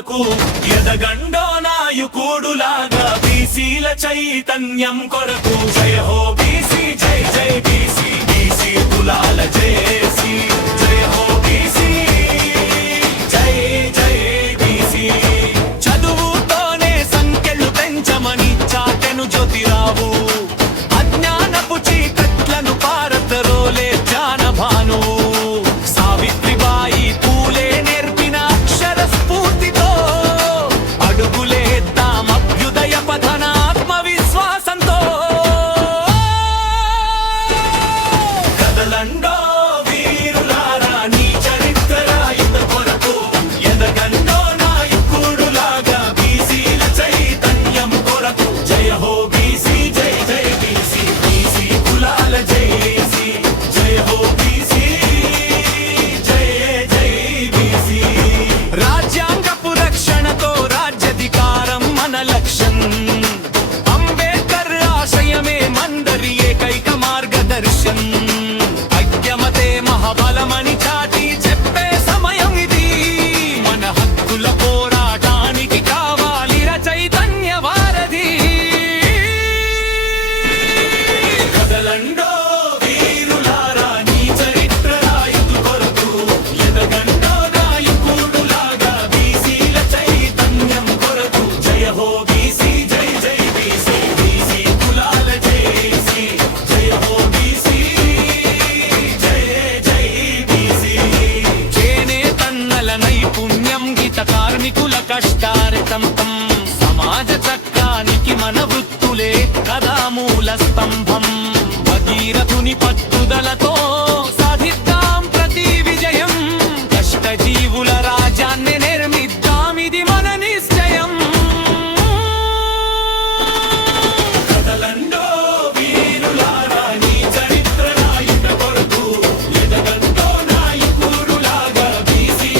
కొరకు ఎదగండో నాయకుడులాగా బీసీల చైతన్యం కొరకు జయ హో బీసీ జై జై బీసీ బీసీ కులాల జేసి జయ హో బీసీ జై జై బీసీ చదువుతోనే సంఖ్యలు పెంచమని చాటెను జ్యోతిరావు అజ్ఞానపు చీకట్లను పారతరోలే జ్ఞానభాను సావిత్రిబాయి పూలే నేర్పిన అక్షర స్ఫూర్తితో అడుగులేద్దాం అభ్యుదయ పథన ఆత్మవిశ్వాసంతో కదలండో వీరులారా నీ చరిత్ర రాయుట కొరకు ఎదగండో నాయకుడులాగా బీసీల చైతన్యం కొరకు జయ హో బీసీ జై జై బీసీ బీసీ కులాల జేసి జయ హో బీసీ జై జై బీసీ రాజ్యాంగపు రక్షణతో రాజ్యాధికారం మన లక్ష్యం అంబేద్కర్ ఆశయమే మందరి ఏకైక మార్గదర్శనం ఐక్యమతే మహాబలమని చాటి చెప్పే సమయం ఇది మన హక్కుల పోరాటానికి కావాలిర చైతన్య వారధి కదలండో వీరులారా నీ చరిత్ర రాయుట కొరకు ఎదగండో నాయకుడులాగా బీసీల చైతన్యం కొరకు జయ హో బీసీ జై జై బీసీ బీసీ కులాల జేసి జయ హో బీసీ జై జై బీసీ చేనేతన్నల నైపుణ్యం గీత కార్మికుల కష్టార్జితం సమాజ చక్రానికి మన వృత్తులే కదా మూల స్తంభం భగీరథుని పట్టుదలతో సాధిద్దాం ప్రతి విజయం కష్టజీవుల రాజ్యాన్ని నిర్మిద్దాం ఇది మన నిశ్చయం కదలండో వీరులారా నీ చరిత్ర రాయుట కొరకు ఎదగండో నాయకుడులాగా బీసీ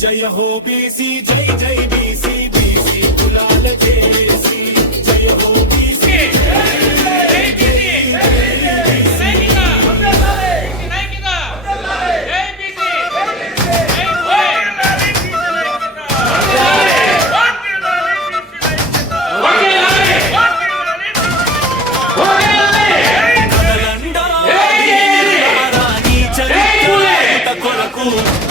జయ హో బీసీ జై జై బీసీ బీసీ కులాల జేసి జయ హో బీసీ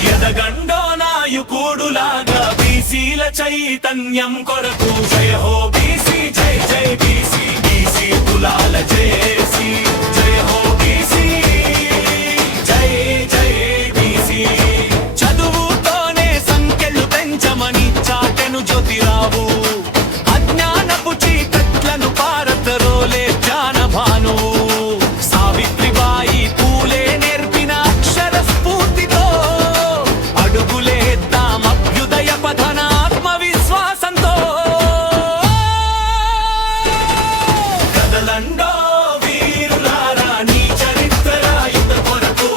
ఎదగండో నాయకుడులాగా బీసీల చైతన్యం కొరకు జయ హో బీసీ జై జై బీసీ బీసీ కులాల జేసి జయ హో బీసీ జై జై బీసీ చదువుతోనే సంఖ్యలు పెంచమని చాటెను జ్యోతిరావు అజ్ఞానపు చీకట్లను పారతరోలే జ్ఞానభాను సావిత్రిబాయి పూలే నేర్పిన అక్షర స్ఫూర్తితో అడుగులేద్దాం అభ్యుదయ పథన ఆత్మవిశ్వాసంతో కదలండో వీరులారా నీ చరిత్ర రాయుట కొరకు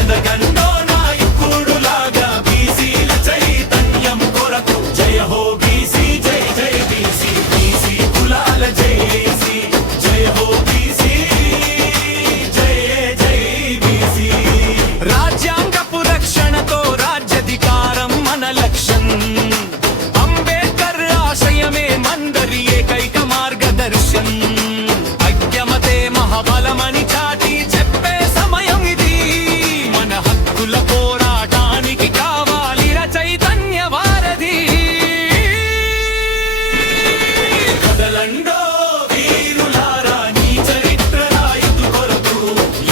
ఎదగండో నాయకుడులాగా బీసీల చైతన్యం కొరకు జయ హో బీసీ జై జై బీసీ బీసీ కులాల జేసి జయ హో బీసీ జై జై బీసీ రాజ్యాంగపు రక్షణతో రాజ్యాధికారం మన లక్ష్యం అంబేద్కర్ ఆశయమే మందరి ఏకైక మార్గదర్శం ఐక్యమతే మహాబలమని చాటి చెప్పే సమయం ఇది మన హక్కుల పోరాటానికి కావాలిర చైతన్య వారధి కదలండో వీరులారా నీ చరిత్ర రాయుట కొరకు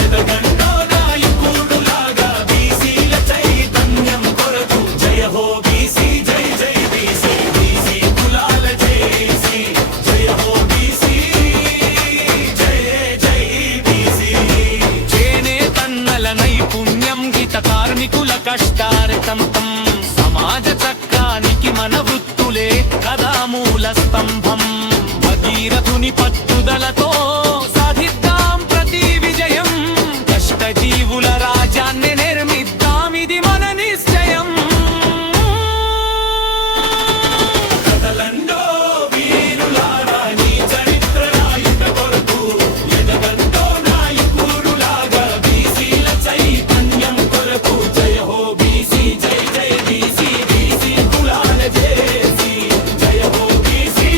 ఎదగండో నాయకుడులాగా బీసీల చైతన్యం కొరకు జయ హో బీసీ జై జై బీసీ బీసీ కులాల జేసి జయ హో బీసీ జై జై బీసీ చేనేతన్నల నైపుణ్యం హిత కార్మికుల కష్టార్జితం సమాజ చక్రానికి మన వృత్తులే కదా మూల స్తంభం భగీరథుని పట్టుదలతో సాధిద్దాం ప్రతి విజయం కష్టజీవుల రాజ్యాన్ని నిర్మిద్దాం ఇది మన నిశ్చయం కదలండో వీరులారా నీ చరిత్ర రాయుట కొరకు ఎదగండో నాయకుడులాగా బీసీల చైతన్యం కొరకు జయ హో బీసీ జై జై బీసీ బీసీ కులాల జేసి జయ హో బీసీ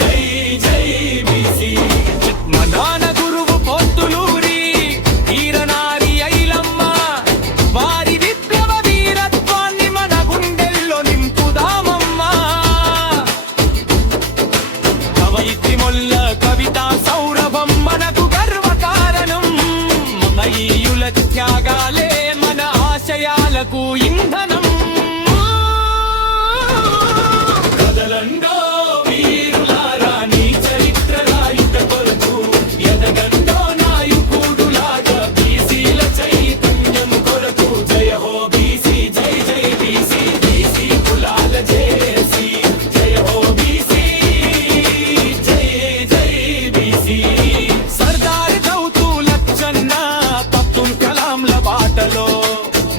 జై జై బీసీ మదాన గురువు పొత్తులూరి వీరనారి ఐలమ్మ వారి విప్లవ వీరత్వాన్ని మన గుండెల్లో నింపుదామమ్మా కవయిత్రి మొల్ల కవిత సౌరభం మనకు గర్వకారణం మహనీయుల త్యాగాలే మన ఆశయాలకు ఇంధనం కదలండో వీరులారా నీ చరిత్ర రాయుట కొరకు ఎదగండో నాయకుడులాగా బీసీల చైతన్యం కొరకు జయ హో బీసీ జై జై బీసీ బీసీ కులాల జేసి జయ హో బీసీ జై జై బీసీ సర్దార్ గౌతు లచ్చన్న అబ్దుల్ కలాంల బాటలో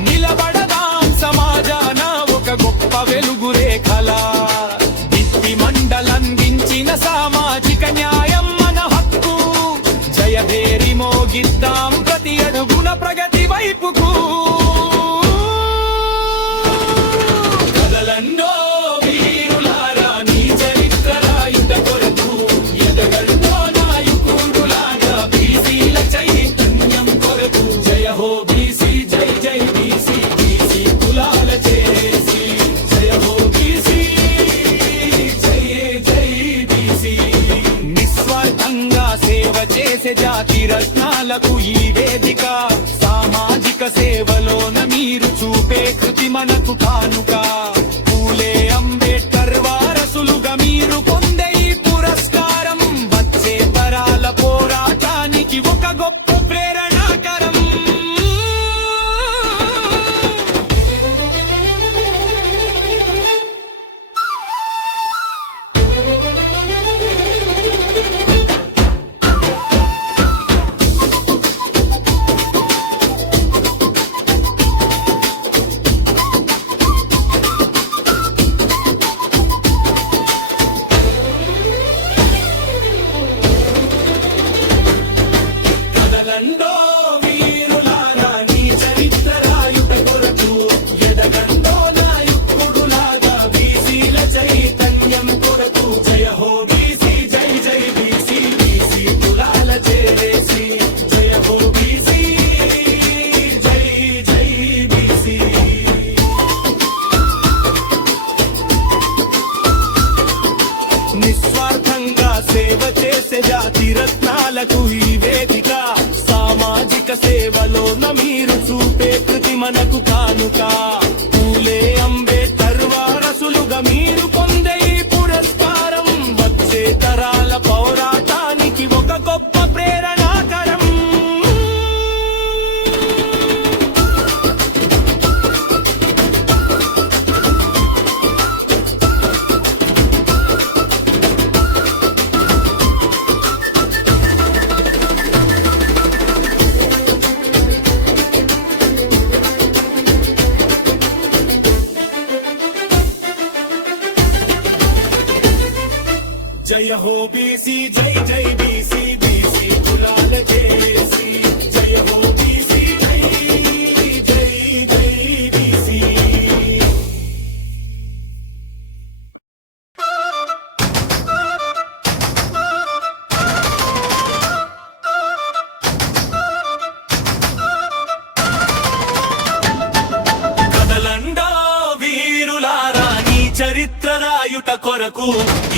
నిలబడదాం సమాజాన ఒక గొప్ప వెలుగు రేఖలా దిట్టి మండలందించిన సామాజిక న్యాయం మన హక్కు జయభేరి మోగిద్దాం ప్రతి అడుగున ప్రగతి వైపుకు కదలండో వీరులారా నీ చరిత్ర రాయుట కొరకు ఎదగండో నాయకుడులాగా బీసీల చైతన్యం కొరకు జయ హో బీసీ జై జై బీసీ బీసీ కులాల జేసి జయ హో బీసీ జై జై బీసీ నిస్వార్థంగా సేవ చేసే జాతి రత్నాలకు ఈ వేదిక సామాజిక సేవలోన మీరు చూపే కృతి మనకు కానుక పూలే అంబేద్కర్ వారసులుగా మీరు పొందే ఈ పురస్కారం వచ్చే తరాల పోరాటానికి ఒక గొప్ప ప్రేరణాకరం మనకు కానుక పూలే అంబేద్కర్ వారసులుగా మీరు పొందే ఈ పురస్కారం వచ్చే తరాల పౌరాటానికి ఒక గొప్ప ప్రేరణాకరం. జయ హో బీసీ జై జై బీసీ బీసీ కులాల జేసీ జయ హో బీసీ జై జై జై బీసీ. కదలండో వీరులారా నీ చరిత్ర రాయుట కొరకు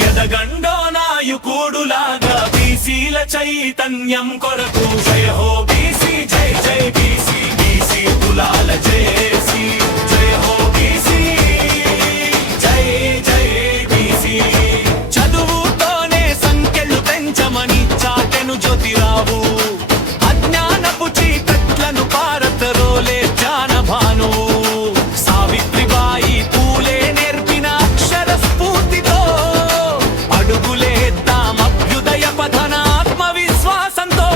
ఎదగండో నాయకుడులాగా బీసీల చైతన్యం కొరకు. జయ హో బీసీ జై జై బీసీ బీసీ కులాల జేసీ జయ హో బీసీ జై జై బీసీ. చదువుతోనే సంఖ్యలు పెంచమని చాటెను జ్యోతిరావు అజ్ఞానపు చీకట్లను పారతరోలే జ్ఞానభాను. సావిత్రిబాయి పూలే నేర్పిన అక్షర స్ఫూర్తితో అడుగులేద్దాం అభ్యుదయ పథన ఆత్మవిశ్వాసంతో.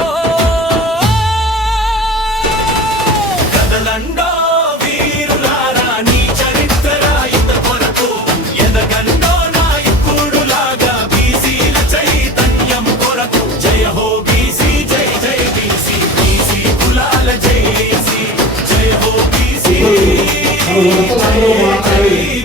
కదలండో వీరులారా నీ చరిత్ర రాయుట కొరకు ఎదగండో నాయకుడులాగా బీసీల చైతన్యం కొరకు. జయ హో బీసీ జై జై బీసీ బీసీ కులాల జేసీ జయ హో బీసీ జై జై